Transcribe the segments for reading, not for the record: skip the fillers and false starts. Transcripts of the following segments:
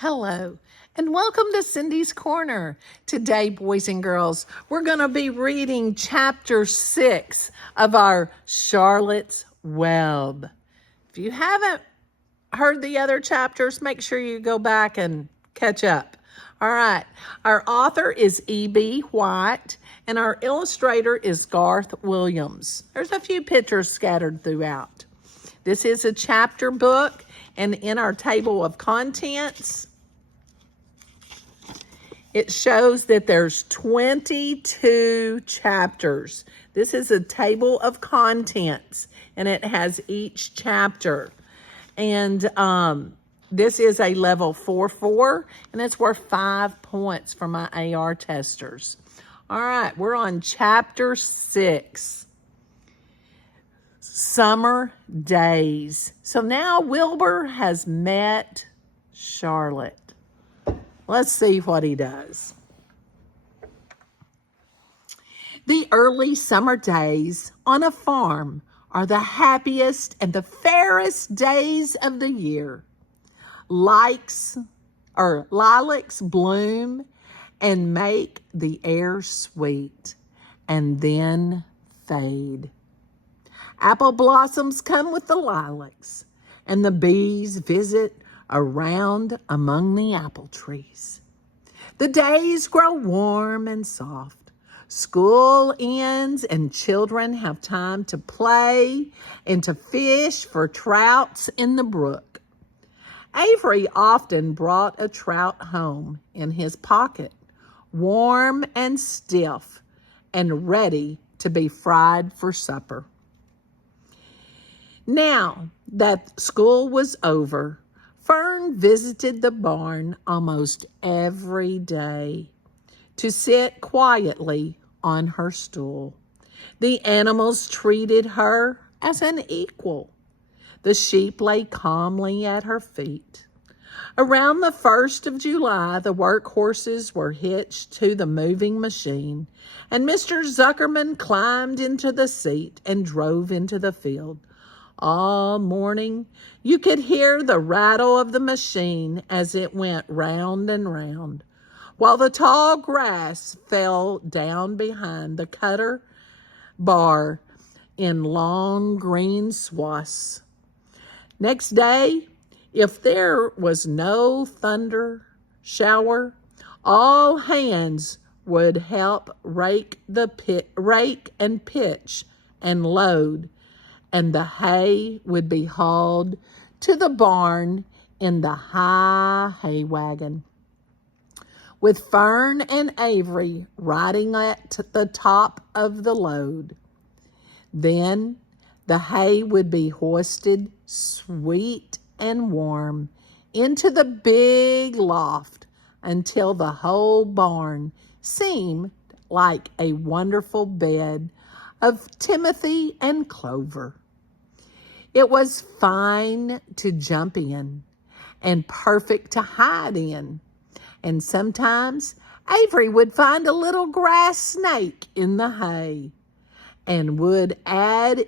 Hello, and welcome to Cindy's Corner. Today, boys and girls, we're going to be reading chapter 6 of our Charlotte's Web. If you haven't heard the other chapters, make sure you go back and catch up. All right, our author is E.B. White, and our illustrator is Garth Williams. There's a few pictures scattered throughout. This is a chapter book, and in our table of contents, it shows that there's 22 chapters. This is a table of contents, and it has each chapter. And this is a level 4-4, and it's worth 5 points for my AR testers. All right, we're on chapter 6. Summer days. So now Wilbur has met Charlotte. Let's see what he does. The early summer days on a farm are the happiest and the fairest days of the year. Lilacs bloom and make the air sweet and then fade. Apple blossoms come with the lilacs, and the bees visit around among the apple trees. The days grow warm and soft. School ends and children have time to play and to fish for trouts in the brook. Avery often brought a trout home in his pocket, warm and stiff and ready to be fried for supper. Now that school was over, Fern visited the barn almost every day to sit quietly on her stool. The animals treated her as an equal. The sheep lay calmly at her feet. Around the 1st of July, the workhorses were hitched to the moving machine, and Mr. Zuckerman climbed into the seat and drove into the field. All morning, you could hear the rattle of the machine as it went round and round, while the tall grass fell down behind the cutter bar in long green swaths. Next day, if there was no thunder shower, all hands would help rake and pitch and load, and the hay would be hauled to the barn in the high hay wagon, with Fern and Avery riding at the top of the load. Then the hay would be hoisted sweet and warm into the big loft until the whole barn seemed like a wonderful bed of timothy and clover. It was fine to jump in and perfect to hide in. And sometimes Avery would find a little grass snake in the hay and would add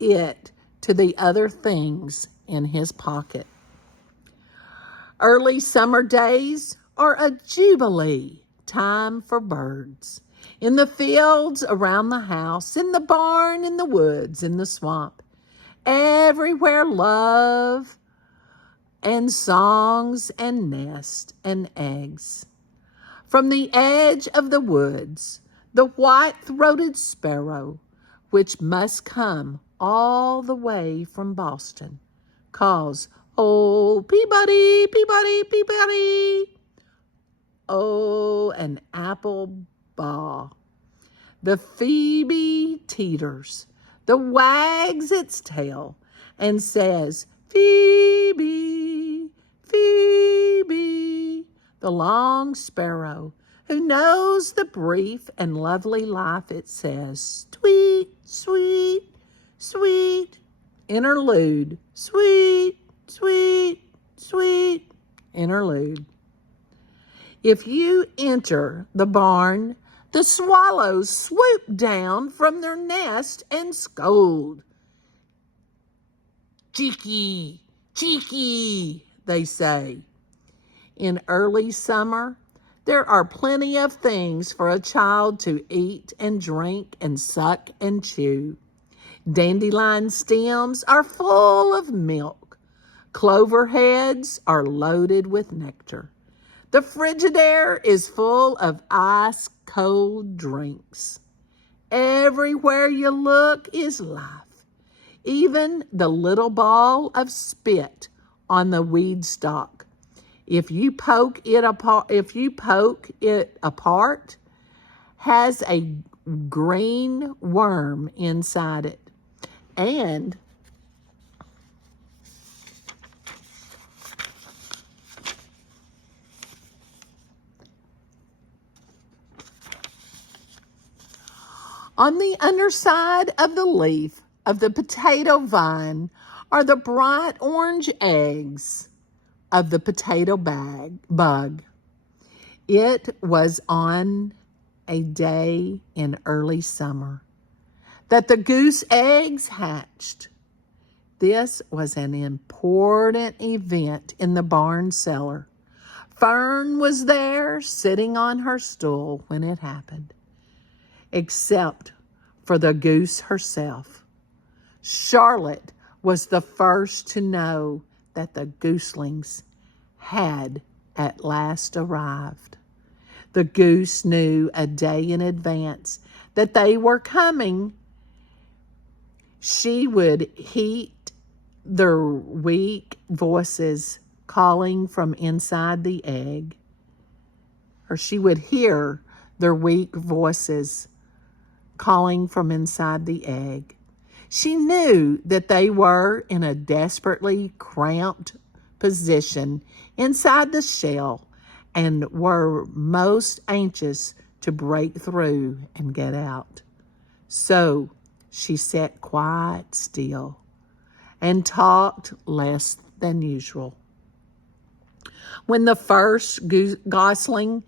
it to the other things in his pocket. Early summer days are a jubilee time for birds. In the fields around the house, in the barn, in the woods, in the swamp. Everywhere love and songs and nests and eggs. From the edge of the woods, the white-throated sparrow, which must come all the way from Boston, calls, "Oh, Peabody, Peabody, Peabody." Oh, an apple ball. The phoebe teeters, the wags its tail, and says, "Phoebe, Phoebe." The long sparrow, who knows the brief and lovely life it says, "Sweet, sweet, sweet." Interlude, sweet, sweet, sweet. Interlude. If you enter the barn, the swallows swoop down from their nest and scold. "Cheeky, cheeky," they say. in early summer, there are plenty of things for a child to eat and drink and suck and chew. Dandelion stems are full of milk. Clover heads are loaded with nectar. The Frigidaire is full of ice-cold drinks. Everywhere you look is life. Even the little ball of spit on the weed stalk. If you poke it apart, has a green worm inside it. And on the underside of the leaf of the potato vine are the bright orange eggs of the potato bug. It was on a day in early summer that the goose eggs hatched. This was an important event in the barn cellar. Fern was there sitting on her stool when it happened, except for the goose herself. Charlotte was the first to know that the gooselings had at last arrived. The goose knew a day in advance that they were coming. She would heat their weak voices calling from inside the egg, or she would hear their weak voices calling from inside the egg. She knew that they were in a desperately cramped position inside the shell and were most anxious to break through and get out. So she sat quite still and talked less than usual. When the first gosling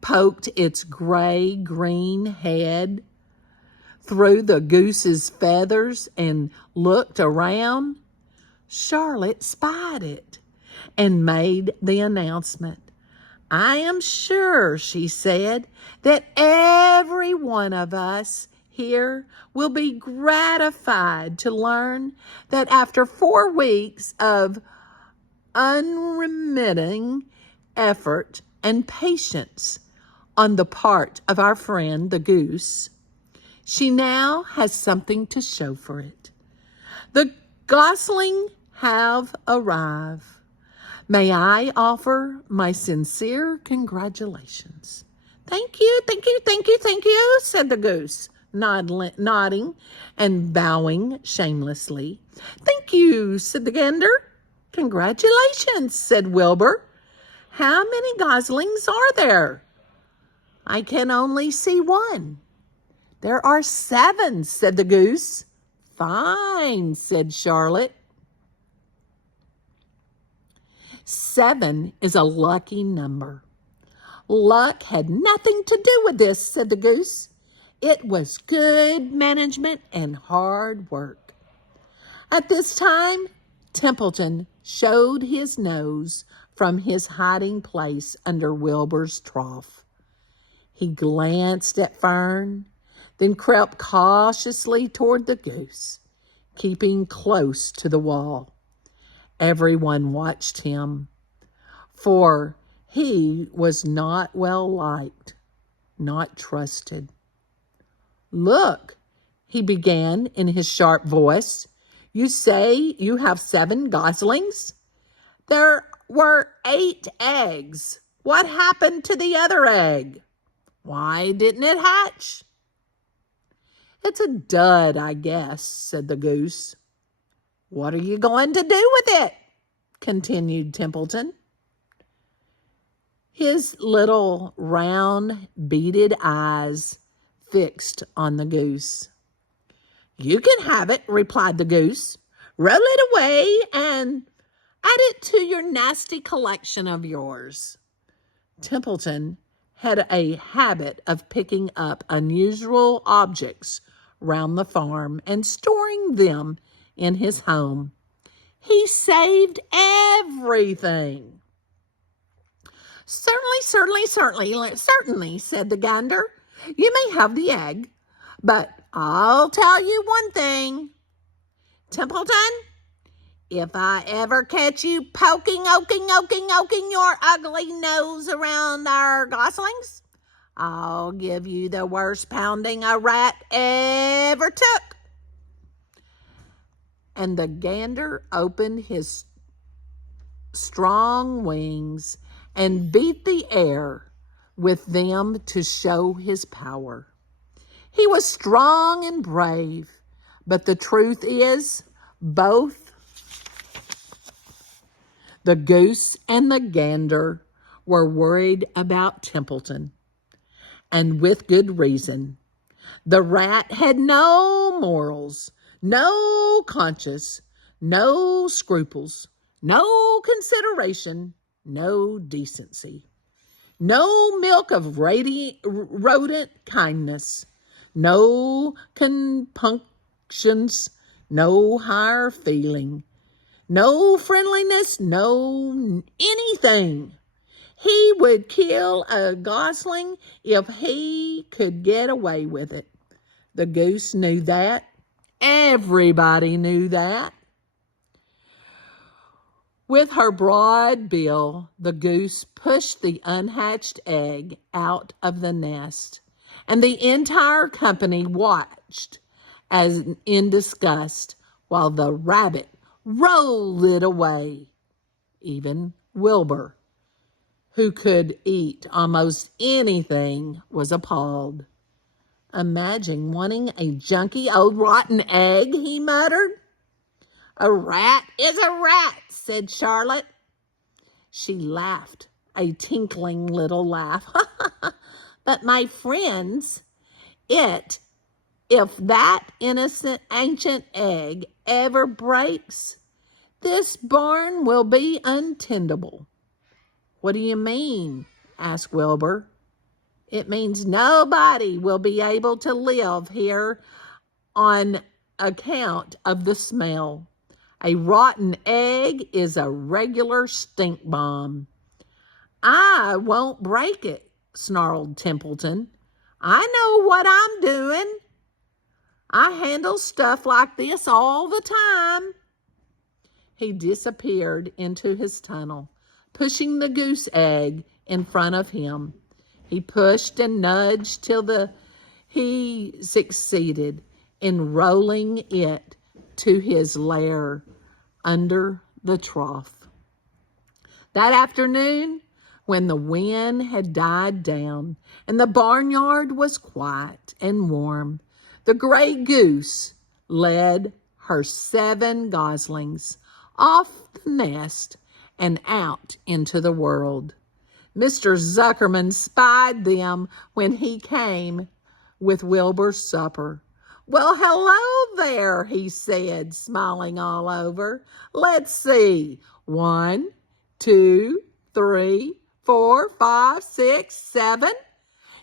poked its gray-green head through the goose's feathers and looked around, Charlotte spied it and made the announcement. "I am sure," she said, "that every one of us here will be gratified to learn that after 4 weeks of unremitting effort and patience on the part of our friend the goose, she now has something to show for it. The gosling have arrived. May I offer my sincere congratulations." "Thank you, thank you, thank you, thank you," said the goose, nodding and bowing shamelessly. "Thank you," said the gander. "Congratulations," said Wilbur. "How many goslings are there?" "I can only see one." "There are 7, said the goose. "Fine," said Charlotte. 7 is a lucky number. "Luck had nothing to do with this," said the goose. "It was good management and hard work." At this time, Templeton showed his nose from his hiding place under Wilbur's trough. He glanced at Fern, then crept cautiously toward the goose, keeping close to the wall. Everyone watched him, for he was not well liked, not trusted. "Look," he began in his sharp voice, "you say you have 7 goslings? There were 8 eggs. What happened to the other egg? Why didn't it hatch?" "It's a dud, I guess," said the goose. "What are you going to do with it?" continued Templeton, his little round beaded eyes fixed on the goose. "You can have it," replied the goose. "Roll it away and add it to your nasty collection of yours." Templeton had a habit of picking up unusual objects round the farm and storing them in his home. He saved everything. Certainly, said the gander. You may have the egg, but I'll tell you one thing. Templeton, if I ever catch you poking your ugly nose around our goslings, I'll give you the worst pounding a rat ever took. And the gander opened his strong wings and beat the air with them to show his power. He was strong and brave, but the truth is, both the goose and the gander were worried about Templeton, and with good reason. The rat had no morals, no conscience, no scruples, no consideration, no decency, no milk of rodent kindness, no compunctions, no higher feeling, no friendliness, no anything. He would kill a gosling if he could get away with it. The goose knew that. Everybody knew that. With her broad bill, the goose pushed the unhatched egg out of the nest, and the entire company watched as in disgust while the rabbit rolled it away. Even Wilbur, who could eat almost anything, was appalled. Imagine wanting a junky old rotten egg, he muttered. A rat is a rat, said Charlotte. She laughed, a tinkling little laugh. But my friends, if that innocent ancient egg ever breaks, this barn will be untenable. What do you mean? Asked Wilbur. It means nobody will be able to live here on account of the smell. A rotten egg is a regular stink bomb. I won't break it, snarled Templeton. I know what I'm doing. I handle stuff like this all the time. He disappeared into his tunnel, pushing the goose egg in front of him. He pushed and nudged till he succeeded in rolling it to his lair under the trough. That afternoon, when the wind had died down and the barnyard was quiet and warm, the gray goose led her 7 goslings off the nest and out into the world. Mr. Zuckerman spied them when he came with Wilbur's supper. Well, hello there, he said, smiling all over. Let's see. 1, 2, 3, 4, 5, 6, 7.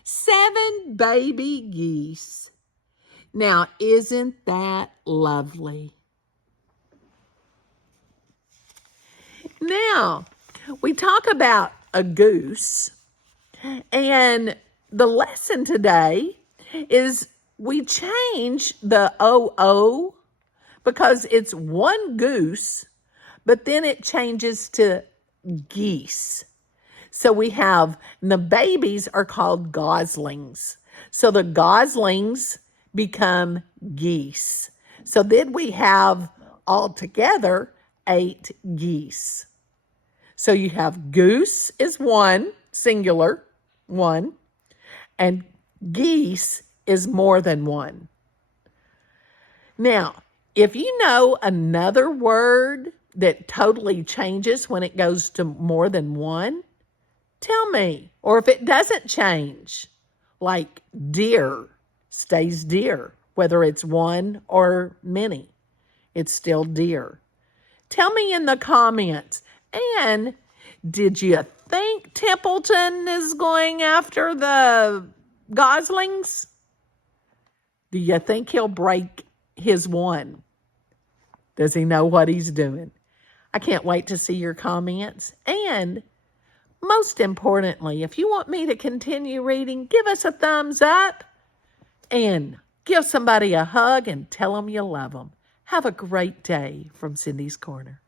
7 baby geese. Now, isn't that lovely? Now, we talk about a goose, and the lesson today is we change the OO because it's one goose, but then it changes to geese. So we have, the babies are called goslings. So the goslings become geese. So then we have altogether 8 geese. So you have goose is 1, singular, 1, and geese is more than 1. Now, if you know another word that totally changes when it goes to more than 1, tell me. Or if it doesn't change, like deer stays deer, whether it's 1 or many, it's still deer. Tell me in the comments. And did you think Templeton is going after the goslings? Do you think he'll break his 1? Does he know what he's doing? I can't wait to see your comments. And Most importantly, if you want me to continue reading, give us a thumbs up and give somebody a hug and tell them you love them. Have a great day from Cindy's Corner.